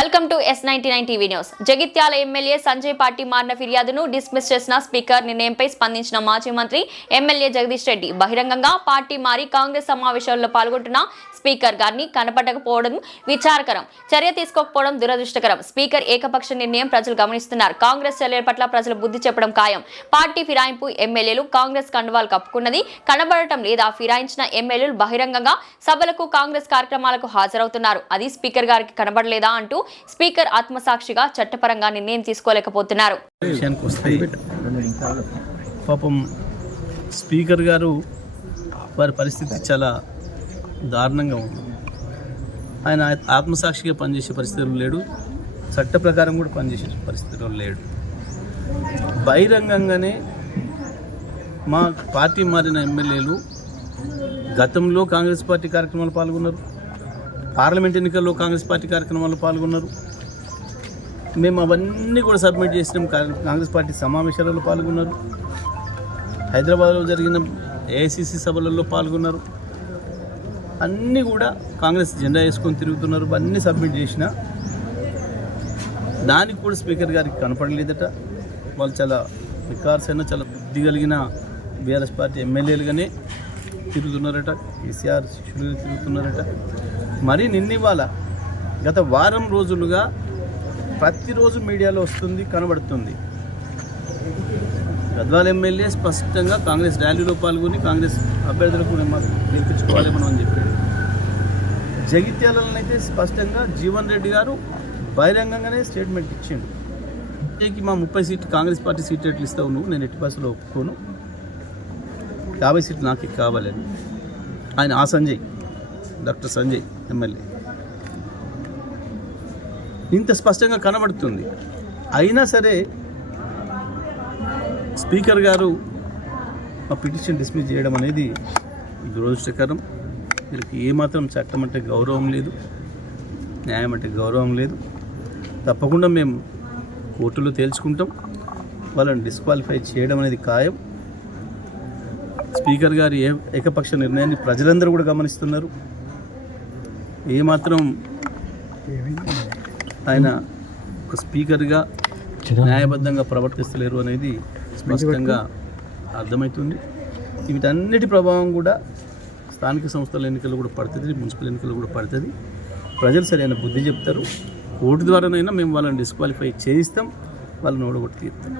Welcome to S99 TV news. Jagtial MLA Sanjay party మారిన ఫిర్యాదును dismiss చేసిన స్పీకర్ నిర్ణయంపై స్పందించిన మాజీ మంత్రి ఎమ్మెల్యే జగదీష్ రెడ్డి బహిరంగంగా పార్టీ మారి కాంగ్రెస్ సమావేశాల్లో పాల్గొంటున్న స్పీకర్ గారిని కనపడకపోవడం విచారకరం, చర్య తీసుకోకపోవడం దురదృష్టకరం. స్పీకర్ ఏకపక్ష నిర్ణయం ప్రజలు గమనిస్తున్నారు. కాంగ్రెస్ చర్యల పట్ల ప్రజలు బుద్ధి చెప్పడం ఖాయం. పార్టీ ఫిరాయింపు ఎమ్మెల్యేలు కాంగ్రెస్ కండువాలు కప్పుకున్నది కనబడటం లేదా? ఫిరాయించిన ఎమ్మెల్యేలు బహిరంగంగా సభలకు కాంగ్రెస్ కార్యక్రమాలకు హాజరవుతున్నారు. అది స్పీకర్ గారికి కనబడలేదా అంటూ స్పీకర్ ఆత్మసాక్షిగా చట్టపరంగా నిర్ణయం తీసుకోలేకపోతున్నారు. పాపం స్పీకర్ గారు వారి పరిస్థితి చాలా దారుణంగా ఉంది. ఆయన ఆత్మసాక్షిగా పనిచేసే పరిస్థితులు లేడు, చట్ట ప్రకారం కూడా పనిచేసే పరిస్థితుల్లో లేడు. బహిరంగంగానే మా పార్టీ మారిన ఎమ్మెల్యేలు గతంలో కాంగ్రెస్ పార్టీ కార్యక్రమాలు పాల్గొన్నారు, పార్లమెంట్ ఎన్నికల్లో కాంగ్రెస్ పార్టీ కార్యక్రమాల్లో పాల్గొన్నారు. మేము అవన్నీ కూడా సబ్మిట్ చేసినాం. కాంగ్రెస్ పార్టీ సమావేశాలలో పాల్గొన్నారు, హైదరాబాద్లో జరిగిన ఏఐసిసి సభలలో పాల్గొన్నారు. అన్నీ కూడా కాంగ్రెస్ జెండా వేసుకొని తిరుగుతున్నారు. అన్నీ సబ్మిట్ చేసిన దానికి కూడా స్పీకర్ గారికి కనపడలేదట. వాళ్ళు చాలా వికార్సైన చాలా బుద్ధి కలిగిన బీఆర్ఎస్ పార్టీ ఎమ్మెల్యేలుగానే తిరుగుతున్నారట, కేసీఆర్ శిష్యులుగా తిరుగుతున్నారట. మరి నిన్నివాళ గత వారం రోజులుగా ప్రతిరోజు మీడియాలో వస్తుంది, కనబడుతుంది. గద్వాల ఎమ్మెల్యే స్పష్టంగా కాంగ్రెస్ ర్యాలీలో పాల్గొని కాంగ్రెస్ అభ్యర్థులకు గెలిపించుకోవాలి మనం అని చెప్పాడు. జగిత్యాలనైతే స్పష్టంగా జీవన్ రెడ్డి గారు బహిరంగంగానే స్టేట్మెంట్ ఇచ్చిండు. మా 30 సీట్లు కాంగ్రెస్ పార్టీ సీట్లు ఎట్లు ఇస్తావు నువ్వు, నేను ఎట్టి బస్సులో ఒప్పుకోను, 50 సీట్లు నాకు కావాలని ఆయన సంజయ్, డాక్టర్ సంజయ్ ఎమ్మెల్యే ఇంత స్పష్టంగా కనబడుతుంది. అయినా సరే స్పీకర్ గారు ఆ పిటిషన్ డిస్మిస్ చేయడం అనేది దురదృష్టకరం. వీళ్ళకి ఏమాత్రం చట్టం అంటే గౌరవం లేదు, న్యాయం అంటే గౌరవం లేదు. తప్పకుండా మేము కోర్టులో తేల్చుకుంటాం. వాళ్ళని డిస్క్వాలిఫై చేయడం అనేది ఖాయం. స్పీకర్ గారి ఏకపక్ష నిర్ణయాన్ని ప్రజలందరూ కూడా గమనిస్తున్నారు. ఏమాత్రం ఆయన ఒక స్పీకర్గా న్యాయబద్ధంగా ప్రవర్తిస్తలేరు అనేది స్పష్టంగా అర్థమవుతుంది. వీటన్నిటి ప్రభావం కూడా స్థానిక సంస్థల ఎన్నికలు కూడా పడుతుంది, మున్సిపల్ ఎన్నికలు కూడా పడుతుంది. ప్రజలు సరైన బుద్ధి చెప్తారు. కోర్టు ద్వారానైనా మేము వాళ్ళని డిస్క్వాలిఫై చేయిస్తాం, వాళ్ళని ఓడగొట్టి తీరుతాం.